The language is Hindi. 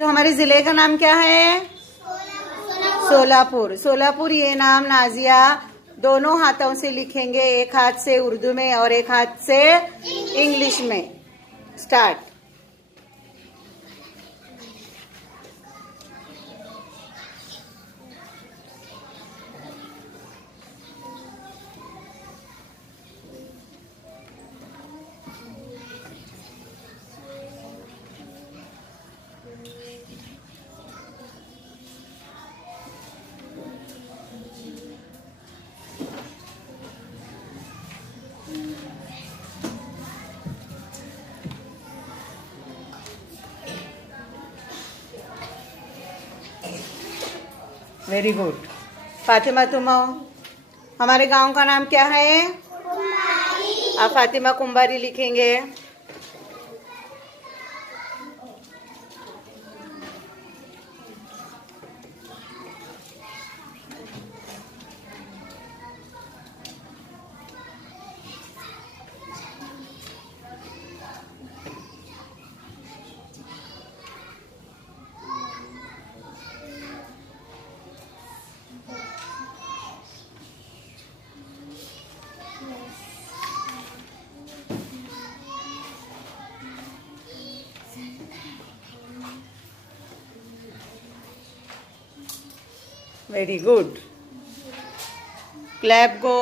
तो हमारे जिले का नाम क्या है? सोलापुर। सोलापुर ये नाम नाजिया दोनों हाथों से लिखेंगे, एक हाथ से उर्दू में और एक हाथ से इंग्लिश में। स्टार्ट। Very good. फातिमा तुम आओ। हमारे गांव का नाम क्या है? आप फातिमा कुंभारी लिखेंगे। Very good. Clap go.